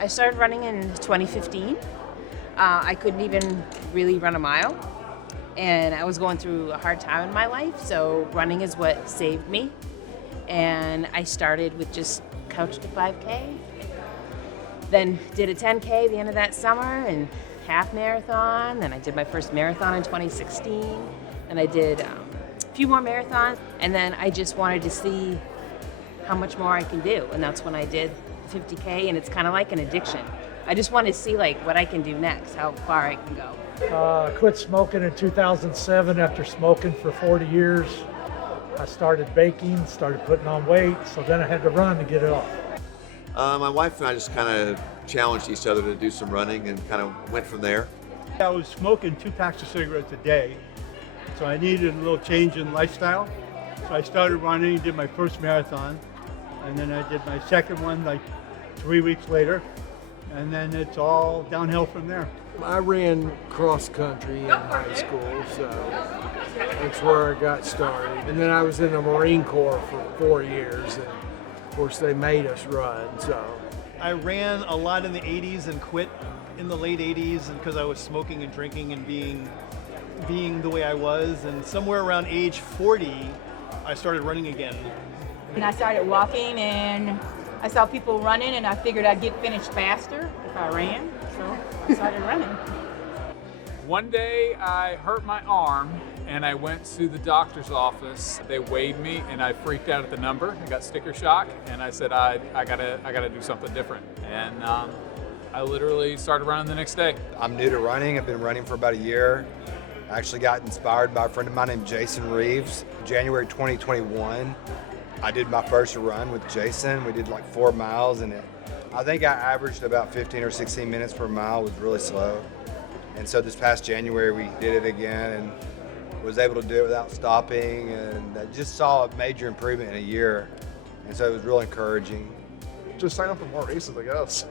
I started running in 2015. I couldn't even really run a mile, and I was going through a hard time in my life, so running is what saved me. And I started with just couch to 5K, then did a 10K the end of that summer and half marathon, then I did my first marathon in 2016, and I did a few more marathons, and then I just wanted to see how much more I can do, and that's when I did 50K, and it's kind of like an addiction. I just want to see like what I can do next, how far I can go. I quit smoking in 2007 after smoking for 40 years. I started baking, started putting on weight, so then I had to run to get it off. My wife and I just kind of challenged each other to do some running and kind of went from there. I was smoking 2 packs of cigarettes a day, so I needed a little change in lifestyle. So I started running, did my first marathon, and then I did my second one like 3 weeks later, and then it's all downhill from there. I ran cross country in high school, so that's where I got started. And then I was in the Marine Corps for 4 years, and of course they made us run, so. I ran a lot in the 80s and quit in the late 80s because I was smoking and drinking and being the way I was. And somewhere around age 40, I started running again. And I started walking, and I saw people running, and I figured I'd get finished faster if I ran, so I started running. One day I hurt my arm and I went to the doctor's office. They weighed me and I freaked out at the number. I got sticker shock, and I said I gotta do something different. And I literally started running the next day. I'm new to running. I've been running for about a year. I actually got inspired by a friend of mine named Jason Reeves. January 2021, I did my first run with Jason. We did like 4 miles, and I think I averaged about 15 or 16 minutes per mile. It was really slow. And so this past January, we did it again and was able to do it without stopping, and I just saw a major improvement in a year. And so it was real encouraging. Just sign up for more races, I guess.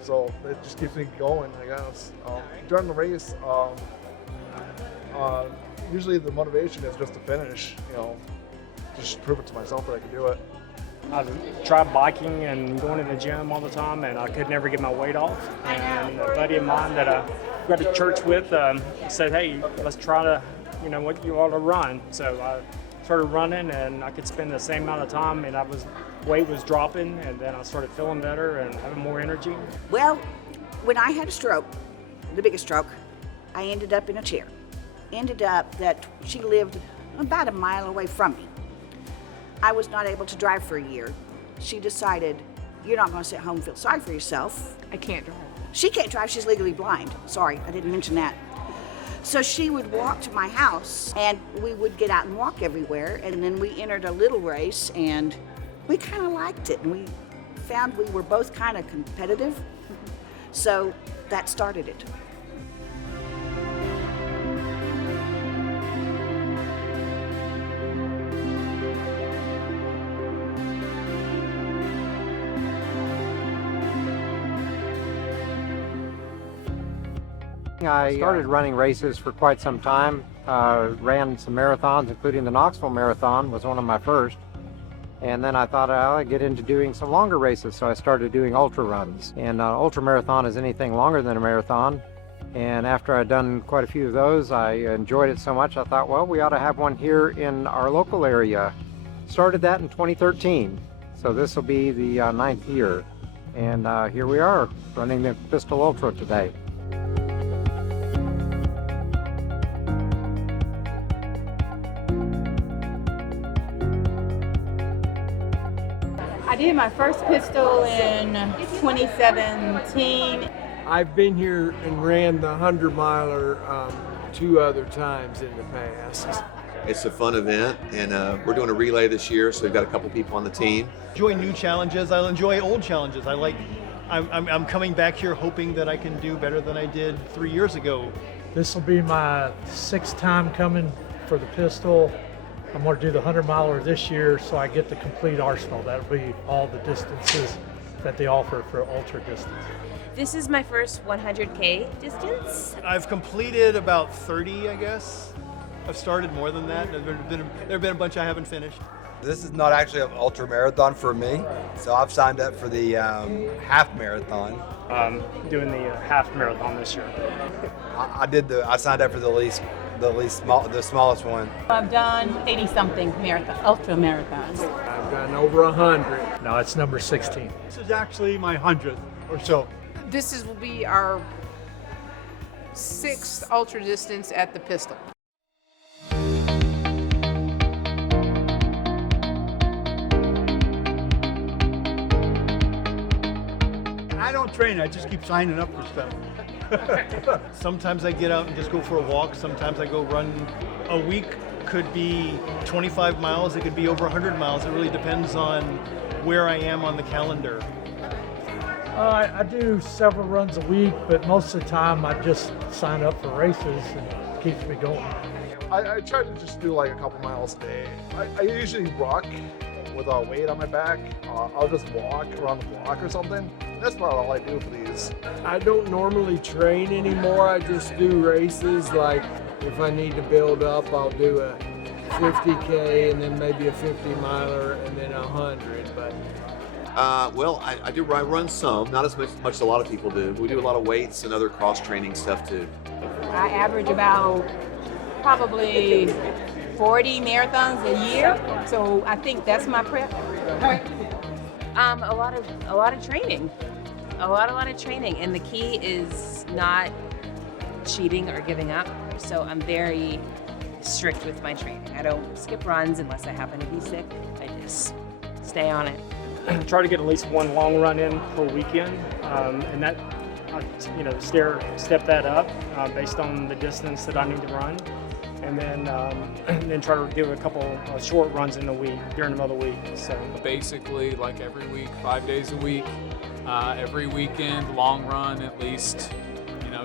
So it just keeps me going, I guess. During the race, usually the motivation is just to finish, just prove it to myself that I can do it. I tried biking and going to the gym all the time, and I could never get my weight off. And a buddy of mine that I got to church with said, hey, let's try to, what you ought to run. So I started running, and I could spend the same amount of time, and weight was dropping, and then I started feeling better and having more energy. Well, when I had a stroke, the biggest stroke, I ended up in a chair. Ended up that she lived about a mile away from me. I was not able to drive for a year. She decided, you're not going to sit home and feel sorry for yourself. I can't drive. She can't drive, she's legally blind. Sorry, I didn't mention that. So she would walk to my house, and we would get out and walk everywhere, and then we entered a little race, and we kind of liked it, and we found we were both kind of competitive, so that started it. I started running races for quite some time. Ran some marathons, including the Knoxville Marathon was one of my first. And then I thought I'd get into doing some longer races, so I started doing ultra runs. And ultramarathon is anything longer than a marathon. And after I'd done quite a few of those, I enjoyed it so much, I thought, well, we ought to have one here in our local area. Started that in 2013, so this will be the 9th year. And here we are, running the Pistol Ultra today. I did my first pistol in 2017. I've been here and ran the 100-miler 2 other times in the past. It's a fun event, and we're doing a relay this year, so we've got a couple people on the team. Enjoy new challenges. I'll enjoy old challenges. I'm coming back here hoping that I can do better than I did 3 years ago. This will be my 6th time coming for the pistol. I'm going to do the 100-miler this year, so I get the complete arsenal. That'll be all the distances that they offer for ultra distance. This is my first 100K distance. I've completed about 30, I guess. I've started more than that. There have been a bunch I haven't finished. This is not actually an ultra marathon for me, so I've signed up for the half marathon. Doing the half marathon this year. I signed up for the smallest one. I've done 80-something ultra marathons. I've gotten over 100. No, it's number 16. This is actually my 100th or so. Will be our 6th ultra distance at the Pistol. I don't train, I just keep signing up for stuff. Sometimes I get out and just go for a walk. Sometimes I go run. A week could be 25 miles. It could be over 100 miles. It really depends on where I am on the calendar. I do several runs a week, but most of the time I just sign up for races and it keeps me going. I try to just do like a couple miles a day. I usually rock with a weight on my back. I'll just walk around the block or something. That's about all I do for these. I don't normally train anymore. I just do races. Like if I need to build up, I'll do a 50K and then maybe a 50 miler and then 100. But well, I run some, not as much as a lot of people do. We do a lot of weights and other cross training stuff too. I average about probably 40 marathons a year, so I think that's my prep. A lot of training, a lot of training, and the key is not cheating or giving up. So I'm very strict with my training. I don't skip runs unless I happen to be sick. I just stay on it. Try to get at least one long run in per weekend, and that, step that up based on the distance that I need to run, and then try to do a couple short runs in the week during the middle of the week. So basically, like every week, 5 days a week, every weekend, long run at least,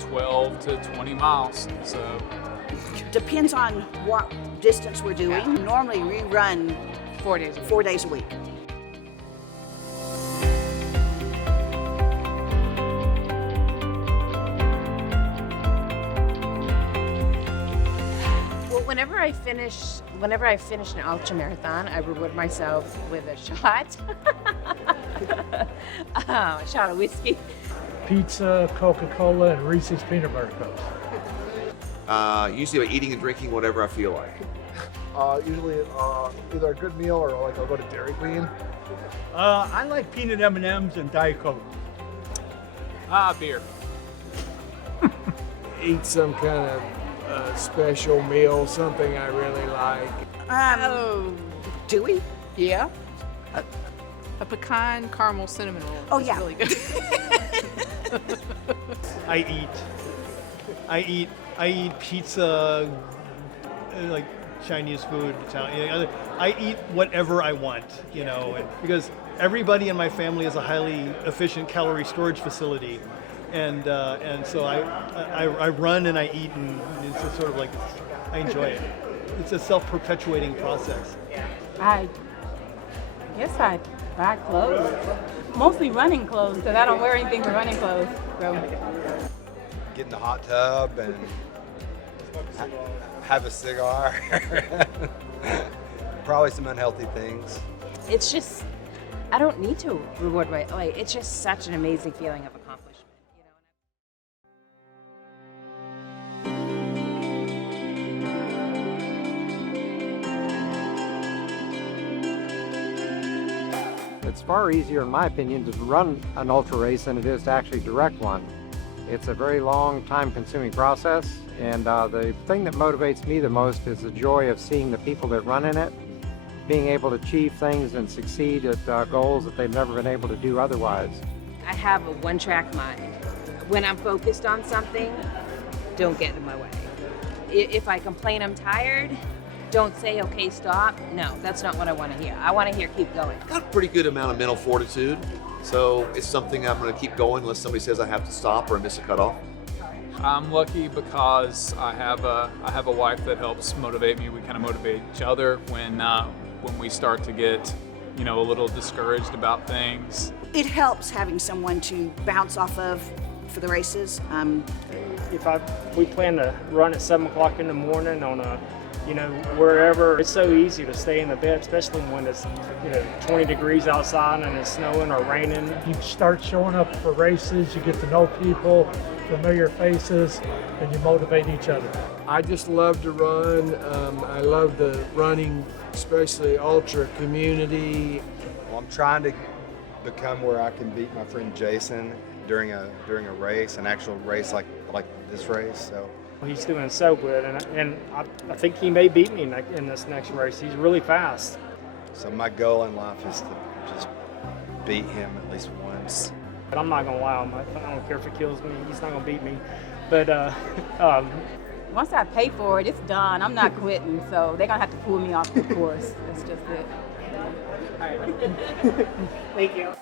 12 to 20 miles. So Depends on what distance we're doing. Normally we run 4 days a week. Whenever I finish an ultra marathon, I reward myself with a shot, a shot of whiskey. Pizza, Coca-Cola, and Reese's peanut butter cups. Usually by eating and drinking whatever I feel like. Usually either a good meal or like I'll go to Dairy Queen. I like peanut M&Ms and Diet Coke. Beer. eat some kind of special meal, something I really like. Do we? Yeah. A pecan caramel cinnamon roll. Oh, is yeah. really good. I eat pizza, like Chinese food, Italian. I eat whatever I want, because everybody in my family is a highly efficient calorie storage facility, and so I run and I eat, and it's just sort of like I enjoy it. It's a self-perpetuating process. I guess I buy clothes, mostly running clothes, because I don't wear anything but running clothes. So. Get in the hot tub and have a cigar. Probably some unhealthy things. It's just, I don't need to reward it's just such an amazing feeling of accomplishment. It's far easier, in my opinion, to run an ultra race than it is to actually direct one. It's a very long, time-consuming process, and the thing that motivates me the most is the joy of seeing the people that run in it being able to achieve things and succeed at goals that they've never been able to do otherwise. I have a one-track mind. When I'm focused on something, don't get in my way. If I complain I'm tired, don't say, okay, stop. No, that's not what I want to hear. I want to hear keep going. Got a pretty good amount of mental fortitude, so it's something I'm going to keep going unless somebody says I have to stop or I miss a cutoff. I'm lucky because I have a wife that helps motivate me. We kind of motivate each other when we start to get, a little discouraged about things. It helps having someone to bounce off of for the races. We plan to run at 7 o'clock in the morning on a wherever. It's so easy to stay in the bed, especially when it's 20 degrees outside and it's snowing or raining. You start showing up for races, you get to know people, familiar faces, and you motivate each other. I just love to run. I love the running, especially ultra community. Well, I'm trying to become where I can beat my friend Jason during a race, an actual race like this race. So he's doing so good, and I think he may beat me in this next race. He's really fast. So my goal in life is to just beat him at least once. But I'm not gonna allow him. I don't care if it kills me. He's not gonna beat me. But once I pay for it, it's done. I'm not quitting, so they're gonna have to pull me off the course. That's just it. all right. Thank you.